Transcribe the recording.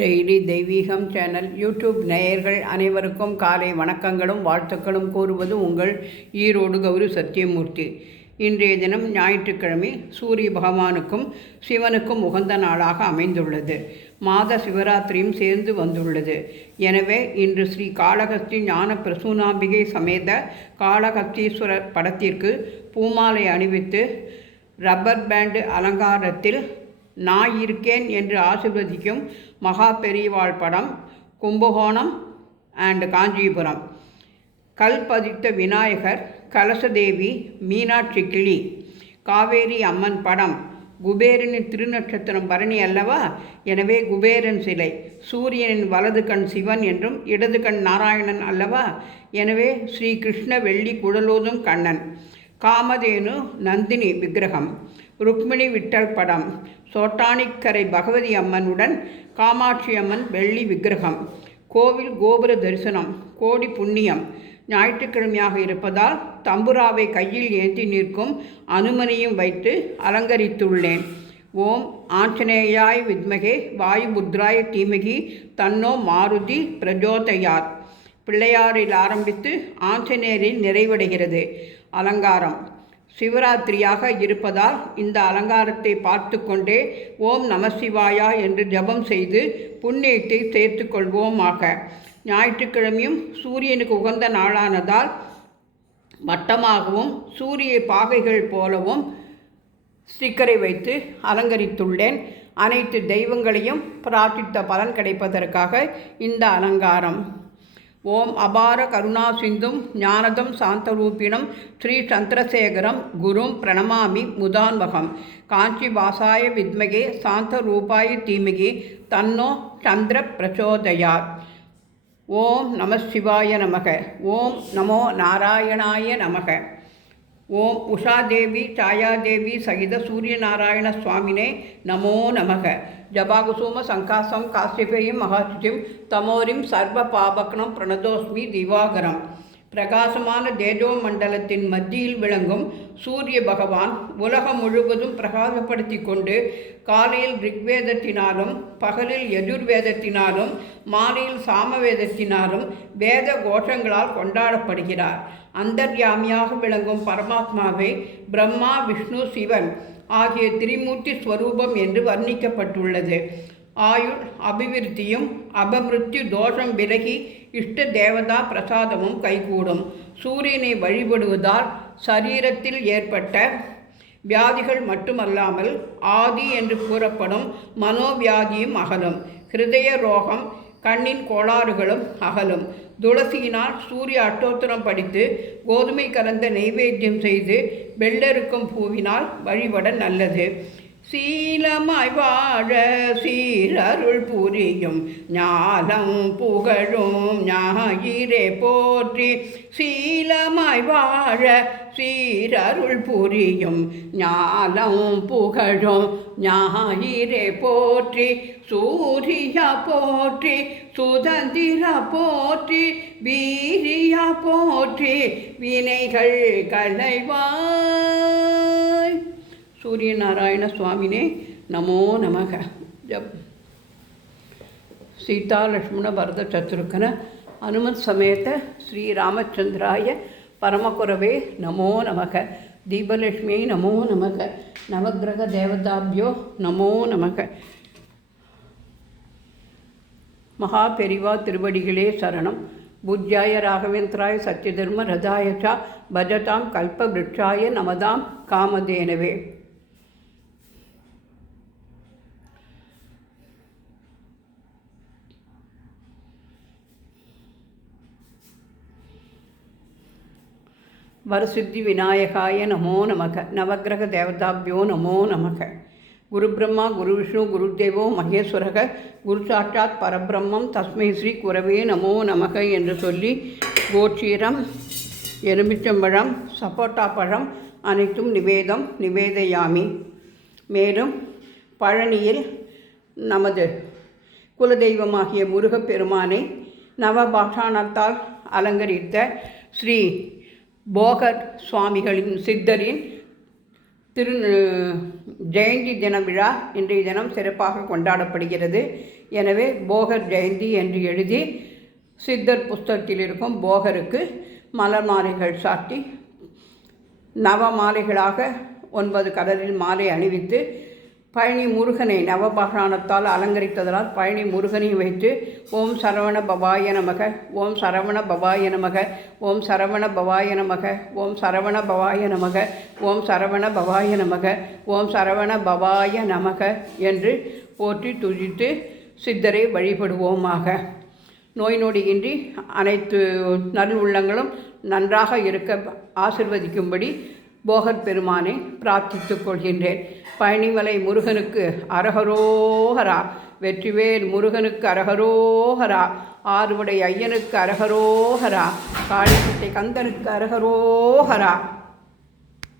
Daily தெய்வீகம் channel YouTube நேயர்கள் அனைவருக்கும் காலை வணக்கங்களும் வாழ்த்துக்களும் கூறுவது உங்கள் ஈரோடு கௌரி சத்தியமூர்த்தி. இன்றைய தினம் ஞாயிற்றுக்கிழமை சூரிய பகவானுக்கும் சிவனுக்கும் உகந்த நாளாக அமைந்துள்ளது. மாத சிவராத்திரியும் சேர்ந்து வந்துள்ளது. எனவே இன்று ஸ்ரீ காளஹஸ்தி ஞான பிரசூனாம்பிகை சமேத காளஹஸ்தீஸ்வரர் படத்திற்கு பூமாலை அணிவித்து ரப்பர் பேண்டு அலங்காரத்தில் நான் இருக்கேன் என்று ஆசீர்வதிக்கும் மகா பெரியவாள் படம் கும்பகோணம் அண்ட் காஞ்சிபுரம். கல் பதித்த விநாயகர், கலசதேவி, மீனாட்சி கிளி, காவேரி அம்மன் படம். குபேரனின் திருநட்சத்திரம் பரணி அல்லவா? எனவே குபேரன் சிலை. சூரியனின் வலது கண் சிவன் என்றும் இடது கண் நாராயணன் அல்லவா? எனவே ஸ்ரீ கிருஷ்ண வெள்ளி குழலோதும் கண்ணன். காமதேனு நந்தினி விக்கிரகம். ருக்மிணி விட்டல் படம். சோட்டானிக்கரை பகவதி அம்மனுடன் காமாட்சி அம்மன் வெள்ளி விக்கிரகம். கோவில் கோபுர தரிசனம் கோடி புண்ணியம். ஞாயிற்றுக்கிழமையாக இருப்பதால் தம்புராவை கையில் ஏந்தி நிற்கும் அனுமனியும் வைத்து அலங்கரித்துள்ளேன். ஓம் ஆஞ்சநேயாய் வித்மகே வாயுபுத்ராய தீமகி தன்னோ மாருதி பிரஜோதயாத். பிள்ளையாரில் ஆரம்பித்து ஆஞ்சநேயரில் நிறைவடைகிறது. அலங்காரம் சிவராத்திரியாக இருப்பதால் இந்த அலங்காரத்தை பார்த்து கொண்டே ஓம் நமசிவாயா என்று ஜபம் செய்து புண்ணியத்தை சேர்த்து கொள்வோமாக. ஞாயிற்றுக்கிழமையும் சூரியனுக்கு உகந்த நாளானதால் வட்டமாகவும் சூரிய பாகைகள் போலவும் ஸ்டிக்கரை வைத்து அலங்கரித்துள்ளேன். அனைத்து தெய்வங்களையும் பிரார்த்தித்த பலன் கிடைப்பதற்காக இந்த அலங்காரம். ஓம் அபார கருணா சிந்தும் ஞானதம் சாந்தரூபிணம் ஸ்ரீ சந்திரசேகரம் குரும் பிரணமாமி முதான்வகம். காஞ்சி வாசாய வித்மகே சாந்த ரூபாய தீமகி தன்னோ சந்திர பிரச்சோதயாத். ஓம் நம சிவாய நமக. ஓம் நமோ நாராயணாய நமக. ஓம் உஷாதேவி சாயாதேவி சகித சூரியநாராயண சுவாமினே நமோ நமக. ஜபாகுசூம சங்காசம் காசிபேயும் மகாசுஜிம் தமோரிம் சர்வ பாபக்னம் பிரணதோஸ்மி திவாகரம். பிரகாசமான தேஜோ மண்டலத்தின் மத்தியில் விளங்கும் சூரிய பகவான் உலகம் முழுவதும் பிரகாசப்படுத்தி கொண்டு காலையில் ரிக்வேதத்தினாலும் பகலில் யஜுர்வேதத்தினாலும் மாலையில் சாமவேதத்தினாலும் வேத கோஷங்களால் கொண்டாடப்படுகிறார். அந்தர்யாமியாக விளங்கும் பரமாத்மாவை பிரம்மா விஷ்ணு சிவன் ஆகிய திரிமூர்த்தி ஸ்வரூபம் என்று வர்ணிக்கப்பட்டுள்ளது. ஆயுள் அபிவிருத்தியும் அபமிருத்யு தோஷம் விலகி இஷ்ட தேவதா பிரசாதமும் கைகூடும். சூரியனை வழிபடுவதால் சரீரத்தில் ஏற்பட்ட வியாதிகள் மட்டுமல்லாமல் ஆதி என்று கூறப்படும் மனோவியாதியும் அகலும். ஹிருதய ரோகம் கண்ணின் கோளாறுகளும் அகலும். துளசியினால் சூரிய அட்டோத்திரம் படித்து கோதுமை கலந்த நெய்வேத்தியம் செய்து வெள்ளெருக்கும் பூவினால் வழிபட நல்லது. சீலமாய் வாழ சீரருள் புரியும் ஞானம் புகழும் ஞாயிறே போற்றி. சீலமாய் வாழ சீரருள் புரியும் ஞானம் புகழும் ஞாயிறே போற்றி. சூரியா போற்றி சுதந்திரா போற்றி வீரியா போற்றி வினைகள் களைவாய். சூரியநாராயண சுவாமினே நமோ நமக. ஜப் சீதா லக்ஷ்மண பரத சத்ருக்கன அனுமத் சமேத ஸ்ரீ ராமச்சந்திராய பரமகுரவே நமோ நமக. தீபலட்சுமியை நமோ நமக. நவகிரக தேவதாபியோ நமோ நமக. மகா பெரிவா திருவடிகளே சரணம். பூஜ்யாய ராகவேந்திராய சத்யதர்ம ரதாயச்சா பஜதாம் கல்ப விருட்சாய நமதாம் காமதேனவே. வரசித்தி விநாயகாய நமோ நமக. நவகிரக தேவதாபியோ நமோ நமக. குரு பிரம்மா குரு விஷ்ணு குருதேவோ மகேஸ்வரக குரு சாட்சாத் பரபிரம்மம் தஸ்மை ஸ்ரீ குரவே நமோ நமக என்று சொல்லி கோட்சீரம் எலுமிச்சம்பழம் சப்போட்டா பழம் அனைத்தும் நிவேதையாமி. மேலும் பழனியில் நமது குலதெய்வமாகிய முருகப்பெருமானை நவபாஷாணத்தால் அலங்கரித்த ஸ்ரீ போகர் சுவாமிகளின் சித்தரின் திரு ஜெயந்தி தின விழா இன்றைய தினம் சிறப்பாக கொண்டாடப்படுகிறது. எனவே போகர் ஜெயந்தி என்று எழுதி சித்தர் புஸ்தகத்தில் இருக்கும் போகருக்கு மலர் மாலைகள் சாட்டி நவ மாலைகளாக 9 கலரில் மாலை அணிவித்து பழனி முருகனை நவபாஷாணத்தால் அலங்கரித்ததனால் பழனி முருகனை வைத்து ஓம் சரவண பவாய நமக, ஓம் சரவண பவாய நமக, ஓம் சரவண பவாய நமக, ஓம் சரவண பவாய நமக, ஓம் சரவண பவாய நமக, ஓம் சரவண பவாய நமக என்று போற்றி துதித்து சித்தரை வழிபடுவோமாக. நோய் நொடியின்றி அனைத்து நல் உள்ளங்களும் நன்றாக இருக்க ஆசிர்வதிக்கும்படி போகர் பெருமானை பிரார்த்தித்துக் கொள்கின்றேன். பழனிமலை முருகனுக்கு அரகரோஹரா, வெற்றிவேல் முருகனுக்கு அரகரோஹரா, ஆறுபடை ஐயனுக்கு அரகரோஹரா, காளிக்கட்டை கந்தனுக்கு அரகரோஹரா.